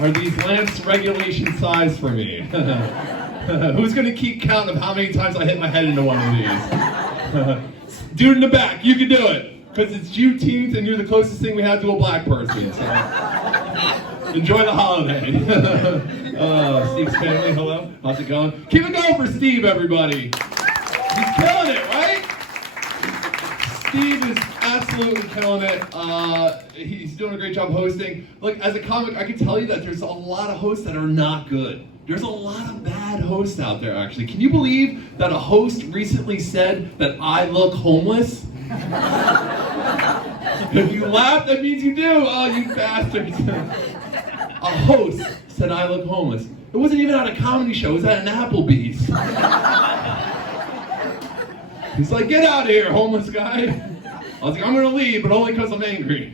Are these lamps regulation size for me? Who's going to keep count of how many times I hit my head into one of these? Dude in the back, you can do it. Because it's Juneteenth and you're the closest thing we have to a black person. So. Enjoy the holiday. Steve's family, hello. How's it going? Keep it going for Steve, everybody. He's killing it, right? Steve is absolutely killing it. He's doing a great job hosting. Like, as a comic, I can tell you that there's a lot of hosts that are not good. There's a lot of bad hosts out there, actually. Can you believe that a host recently said that I look homeless? If you laugh, that means you do. Oh, you bastards. A host said I look homeless. It wasn't even at a comedy show. It was at an Applebee's. He's like, get out of here, homeless guy. I was like, I'm going to leave, but only because I'm angry.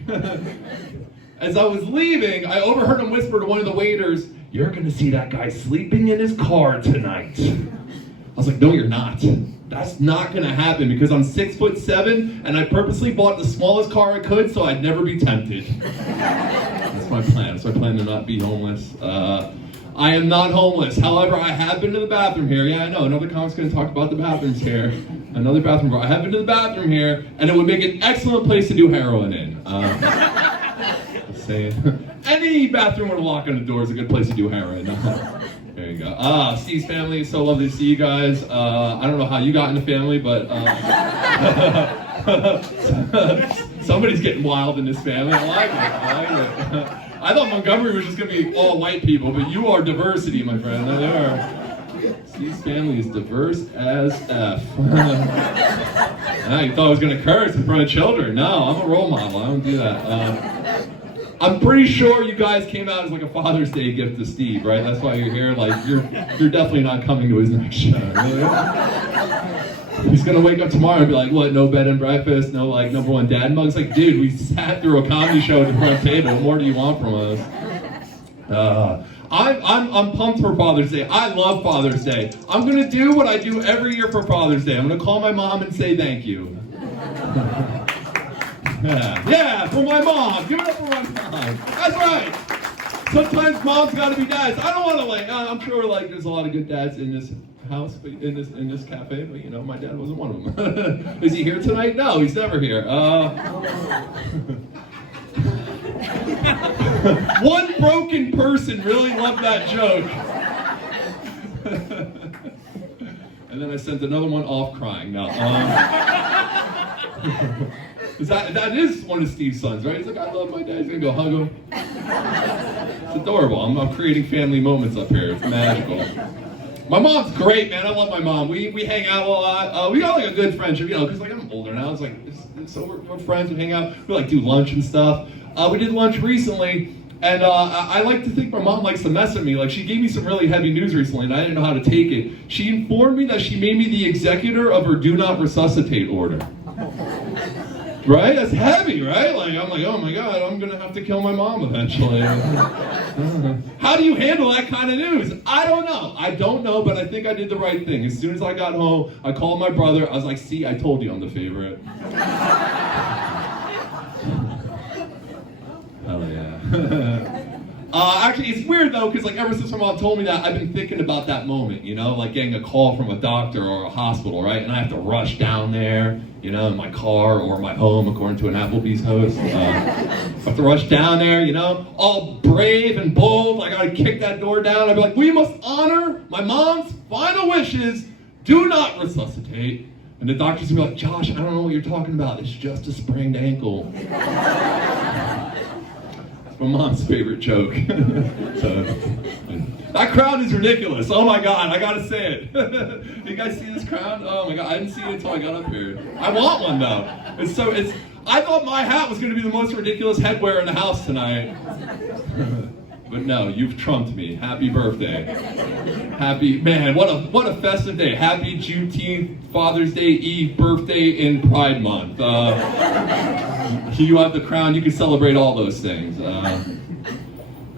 As I was leaving, I overheard him whisper to one of the waiters, you're going to see that guy sleeping in his car tonight. I was like, no, you're not. That's not going to happen because I'm 6'7" and I purposely bought the smallest car I could so I'd never be tempted. That's my plan. So I plan to not be homeless. I am not homeless. However, I have been to the bathroom here. Yeah, I know. Another comic's going to talk about the bathrooms here. Another bathroom. I have been to the bathroom here, and it would make an excellent place to do heroin in. Just saying. Any bathroom with a lock on the door is a good place to do heroin. There you go. Steve's family, so lovely to see you guys. I don't know how you got in the family, but somebody's getting wild in this family. I like it. I thought Montgomery was just going to be all white people, but you are diversity, my friend. There are. Steve's family is diverse as F. You thought I was going to curse in front of children. No, I'm a role model. I don't do that. I'm pretty sure you guys came out as like a Father's Day gift to Steve, right? That's why you're here. Like, you're definitely not coming to his next show. Really? He's gonna wake up tomorrow and be like, what, no bed and breakfast, no like #1 dad mug? It's like, dude, we sat through a comedy show at the front table. What more do you want from us? I'm pumped for Father's Day. I love Father's Day. I'm gonna do what I do every year for Father's Day. I'm gonna call my mom and say thank you. Yeah, for my mom. Give it up for my mom. That's right. Sometimes moms gotta be dads. I don't want to like. I'm sure like there's a lot of good dads in this house, but in this cafe. But you know, my dad wasn't one of them. Is he here tonight? No, he's never here. One broken person really loved that joke. And then I sent another one off crying. No. That is one of Steve's sons, right? He's like, I love my dad. He's gonna go hug him. It's adorable. I'm creating family moments up here. It's magical. My mom's great, man. I love my mom. We hang out a lot. We got like a good friendship, you know, because like I'm older now. It's like so we're friends. We hang out. We like do lunch and stuff. We did lunch recently, and I like to think my mom likes to mess with me. Like she gave me some really heavy news recently, and I didn't know how to take it. She informed me that she made me the executor of her do not resuscitate order. Right? That's heavy, right? Like, I'm like, oh my God, I'm gonna have to kill my mom eventually. How do you handle that kind of news? I don't know, but I think I did the right thing. As soon as I got home, I called my brother. I was like, see, I told you I'm the favorite. Hell yeah. Actually, it's weird though, because like ever since my mom told me that, I've been thinking about that moment, you know, like getting a call from a doctor or a hospital, right? And I have to rush down there, you know, in my car or my home, according to an Applebee's host. I have to rush down there, you know, all brave and bold. I gotta kick that door down. I'd be like, we must honor my mom's final wishes. Do not resuscitate. And the doctor's gonna be like, Josh, I don't know what you're talking about. It's just a sprained ankle. My mom's favorite joke. So, that crown is ridiculous. Oh my God, I gotta say it. You guys see this crown? Oh my God, I didn't see it until I got up here. I want one though. I thought my hat was gonna be the most ridiculous headwear in the house tonight. But no, you've trumped me. Happy birthday. Happy, man, what a festive day. Happy Juneteenth, Father's Day Eve, birthday in Pride Month. You have the crown, you can celebrate all those things.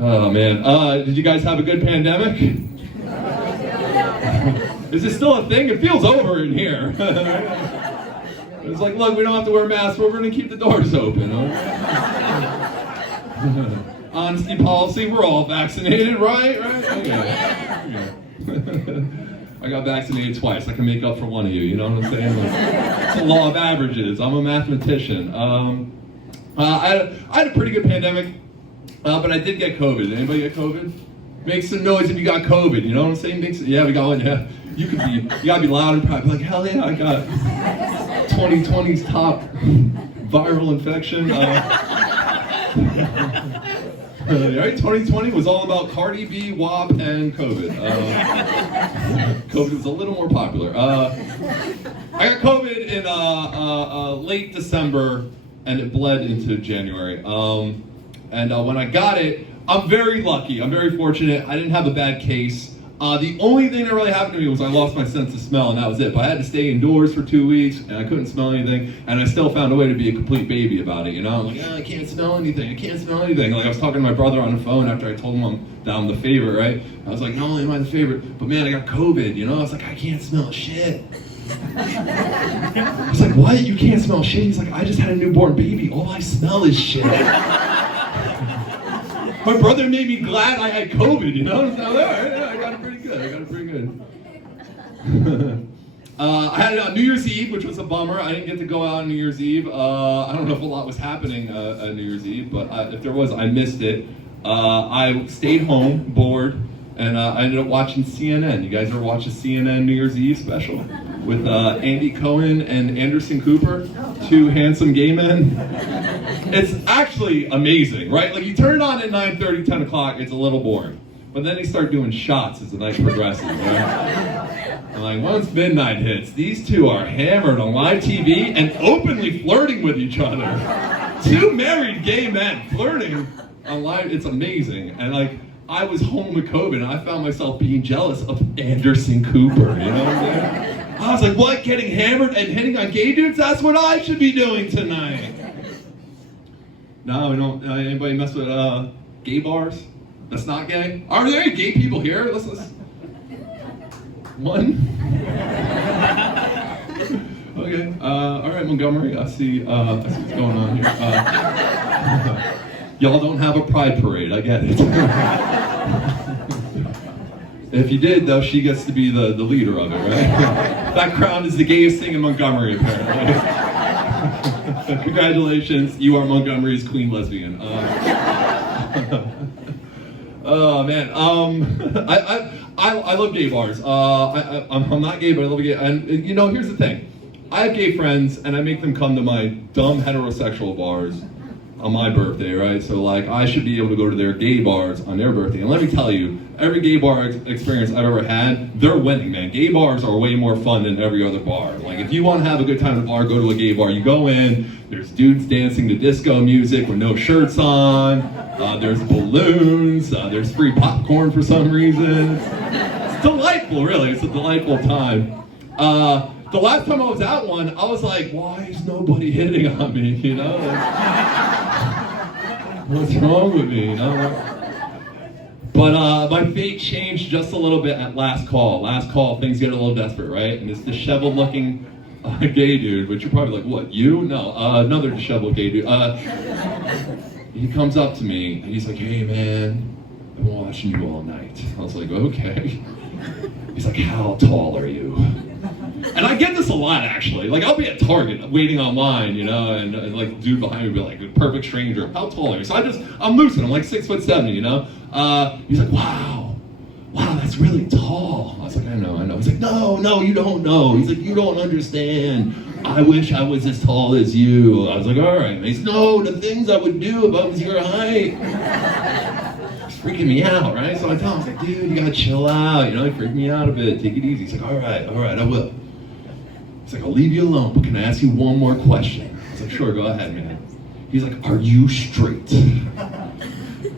Oh man, did you guys have a good pandemic? Is this still a thing? It feels over in here. It's like, look, we don't have to wear masks, we're gonna keep the doors open. Honesty policy, we're all vaccinated, right? Okay. I got vaccinated twice. I can make up for one of you, you know what I'm saying? Like, it's a law of averages. I'm a mathematician. I had a pretty good pandemic, but I did get COVID. Anybody get COVID? Make some noise if you got COVID, you know what I'm saying? Yeah, we got one, yeah. You gotta be loud and proud. Be like, hell yeah, I got 2020's top viral infection. Right? 2020 was all about Cardi B, WAP, and COVID. COVID was a little more popular. I got COVID in late December, and it bled into January. And when I got it, I'm very lucky. I'm very fortunate. I didn't have a bad case. The only thing that really happened to me was I lost my sense of smell, and that was it. But I had to stay indoors for 2 weeks, and I couldn't smell anything, and I still found a way to be a complete baby about it, you know? I'm like, I can't smell anything, I can't smell anything. Like, I was talking to my brother on the phone after I told him that I'm the favorite, right? I was like, not only am I the favorite, but man, I got COVID, you know? I was like, I can't smell shit. I was like, what? You can't smell shit? He's like, I just had a newborn baby. All I smell is shit. My brother made me glad I had COVID, you know? So, I got it pretty good. I had New Year's Eve, which was a bummer. I didn't get to go out on New Year's Eve. I don't know if a lot was happening on New Year's Eve, but if there was, I missed it. I stayed home, bored, and I ended up watching CNN. You guys ever watch a CNN New Year's Eve special? With Andy Cohen and Anderson Cooper, two handsome gay men. It's actually amazing, right? Like, you turn it on at 9:30, 10 o'clock, it's a little boring. But then they start doing shots as the night progresses, right? And like, once midnight hits, these two are hammered on live TV and openly flirting with each other. Two married gay men flirting on live, it's amazing. And like, I was home with COVID and I found myself being jealous of Anderson Cooper, you know what I'm saying? I was like, what, getting hammered and hitting on gay dudes? That's what I should be doing tonight. No, we don't, anybody mess with gay bars? That's not gay? Are there any gay people here? Let's one? Okay, all right, Montgomery, I see what's going on here. Y'all don't have a pride parade, I get it. If you did, though, she gets to be the leader of it, right? That crowd is the gayest thing in Montgomery, apparently. Congratulations, you are Montgomery's queen lesbian. Oh man, I love gay bars. I'm not gay, but I love gay. And you know, here's the thing: I have gay friends, and I make them come to my dumb heterosexual bars on my birthday, right? So like, I should be able to go to their gay bars on their birthday. And let me tell you, every gay bar experience I've ever had, they're winning, man. Gay bars are way more fun than every other bar. Like, if you want to have a good time at a bar, go to a gay bar. You go in, there's dudes dancing to disco music with no shirts on, there's balloons, there's free popcorn for some reason. It's delightful, really. It's a delightful time. The last time I was at one, I was like, why is nobody hitting on me, you know? Like, what's wrong with me, you know? But my fate changed just a little bit at last call. Last call, things get a little desperate, right? And this disheveled looking gay dude, which you're probably like, what, you? No, another disheveled gay dude. He comes up to me, and he's like, hey man, I've been watching you all night. I was like, okay. He's like, how tall are you? And I get this a lot, actually. Like, I'll be at Target waiting online, you know, and like the dude behind me will be like, a perfect stranger, how tall are you? So I'm lucid, I'm like 6'7", you know? He's like, wow, that's really tall. I was like, I know. He's like, no, you don't know. He's like, you don't understand. I wish I was as tall as you. I was like, all right. He's no, the things I would do if I was your height. It's freaking me out, right? So I tell him, I was like, dude, you gotta chill out, you know, freak me out a bit, take it easy. He's like, all right, I will. He's like, I'll leave you alone, but can I ask you one more question? I was like, sure, go ahead, man. He's like, are you straight?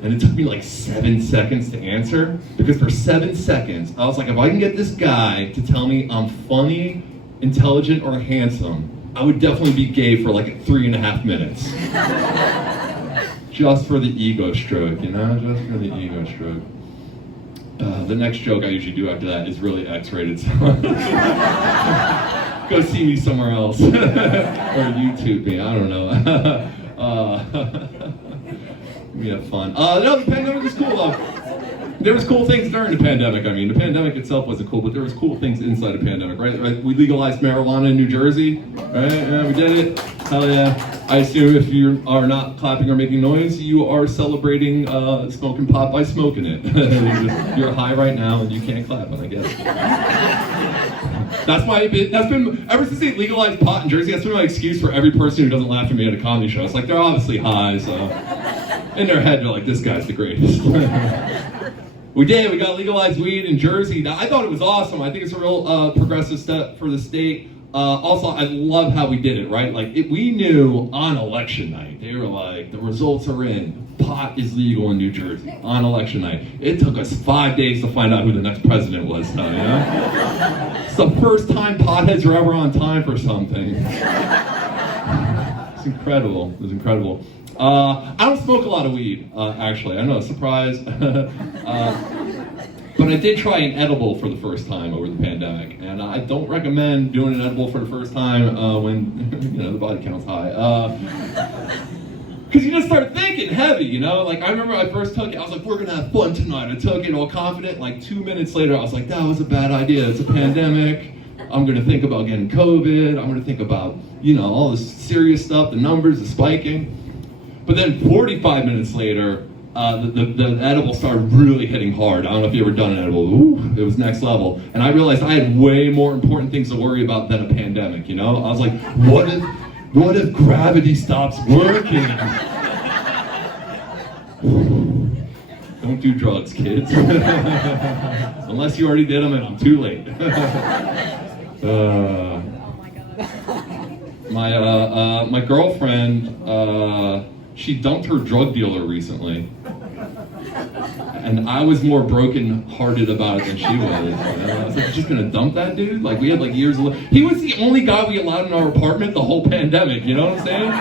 And it took me like 7 seconds to answer, because for 7 seconds, I was like, if I can get this guy to tell me I'm funny, intelligent, or handsome, I would definitely be gay for like 3.5 minutes. Just for the ego stroke, you know? Just for the ego stroke. The next joke I usually do after that is really X-rated, so go see me somewhere else. Or YouTube me, I don't know. We have fun. No, the pandemic was cool though. There was cool things during the pandemic. I mean, the pandemic itself wasn't cool, but there was cool things inside the pandemic, right? We legalized marijuana in New Jersey, right? Yeah, we did it. Hell yeah. I assume if you are not clapping or making noise, you are celebrating smoking pot by smoking it. You're high right now and you can't clap, I guess. That's been, ever since they legalized pot in Jersey, that's been my excuse for every person who doesn't laugh at me at a comedy show. It's like, they're obviously high, so in their head, they're like, this guy's the greatest. We got legalized weed in Jersey. Now, I thought it was awesome. I think it's a real progressive step for the state. Also, I love how we did it, right? Like, we knew on election night, they were like, the results are in. Pot is legal in New Jersey on election night. It took us 5 days to find out who the next president was, though, you know? It's the first time potheads are ever on time for something. It's incredible. It was incredible. I don't smoke a lot of weed, actually. I know, surprise. But I did try an edible for the first time over the pandemic, and I don't recommend doing an edible for the first time when the body count's high. Because you just start thinking heavy, you know? Like, I remember I first took it, I was like, we're gonna have fun tonight. I took it all confident. Like 2 minutes later, I was like, that was a bad idea. It's a pandemic. I'm gonna think about getting COVID. I'm gonna think about, all this serious stuff, the numbers, the spiking. But then 45 minutes later, the edible started really hitting hard. I don't know if you've ever done an edible. Ooh, it was next level. And I realized I had way more important things to worry about than a pandemic, I was like, what if gravity stops working? Don't do drugs, kids. Unless you already did them and I'm too late. Oh my God. My girlfriend, she dumped her drug dealer recently. And I was more broken-hearted about it than she was. I was like, you're just gonna dump that dude? Like, we had years of... He was the only guy we allowed in our apartment the whole pandemic, you know what I'm saying?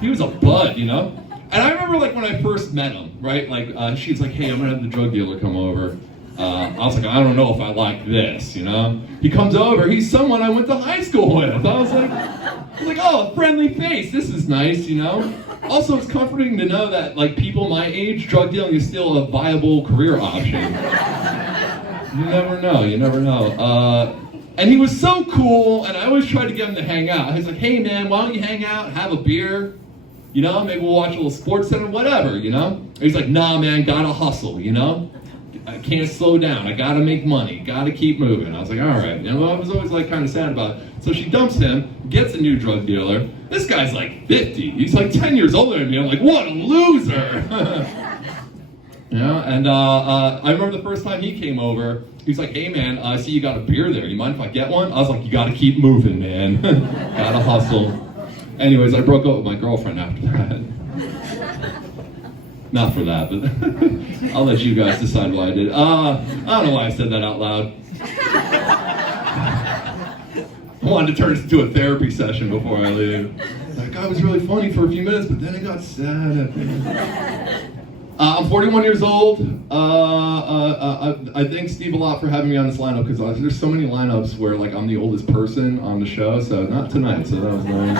He was a bud, And I remember, when I first met him, right? She's like, hey, I'm gonna have the drug dealer come over. I was like, I don't know if I like this, He comes over, he's someone I went to high school with. I was like, oh, a friendly face, this is nice, Also, it's comforting to know that, people my age, drug dealing is still a viable career option. You never know. And he was so cool, and I always tried to get him to hang out. I was like, hey man, why don't you hang out, have a beer? Maybe we'll watch a little sports center, whatever, And he's like, nah man, gotta hustle, I can't slow down. I gotta make money. Gotta keep moving. I was like, all right. I was always kind of sad about it. So she dumps him, gets a new drug dealer. This guy's 50. He's 10 years older than me. I'm like, what a loser. And I remember the first time he came over, he's like, hey man, I see you got a beer there. You mind if I get one? I was like, you gotta keep moving, man. Gotta hustle. Anyways, I broke up with my girlfriend after that. Not for that, but I'll let you guys decide why I did. I don't know why I said that out loud. I wanted to turn this into a therapy session before I leave. That guy was really funny for a few minutes, but then it got sad. I'm 41 years old. I thank Steve a lot for having me on this lineup because there's so many lineups where I'm the oldest person on the show, so not tonight, so that was nice.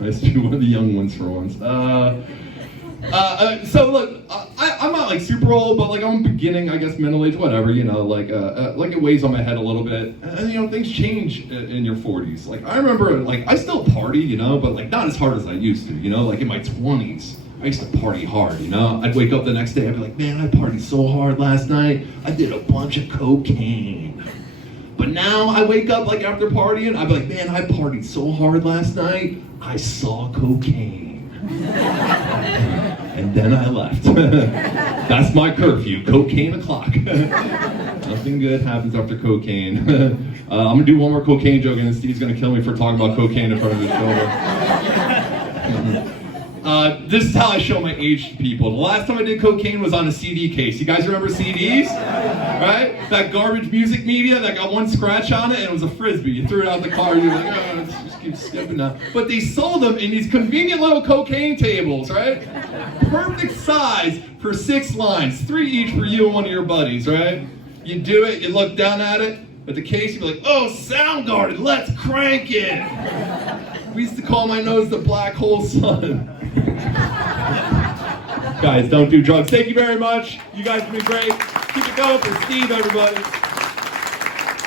Nice to be one of the young ones for once. So look, I'm not super old, but I'm beginning, I guess, middle age, whatever, it weighs on my head a little bit. And things change in your 40s. I remember, I still party, but not as hard as I used to, in my 20s. I used to party hard, I'd wake up the next day, I'd be like, man, I partied so hard last night. I did a bunch of cocaine. But now I wake up after partying, I'd be like, man, I partied so hard last night, I saw cocaine. And then I left. That's my curfew, cocaine o'clock. Nothing good happens after cocaine. I'm gonna do one more cocaine joke and then Steve's gonna kill me for talking about cocaine in front of his shoulder. This is how I show my age to people. The last time I did cocaine was on a CD case. You guys remember CDs? Right? That garbage music media that got one scratch on it and it was a Frisbee. You threw it out the car, you're like, oh, let's just keep skipping now. But they sold them in these convenient little cocaine tables, right? Perfect size for 6 lines, 3 each for you and one of your buddies, right? You do it, you look down at it, at the case, you'd be like, oh, Soundgarden, let's crank it. We used to call my nose the black hole sun. Guys, don't do drugs. Thank you very much. You guys have been great. Keep it going for Steve, everybody.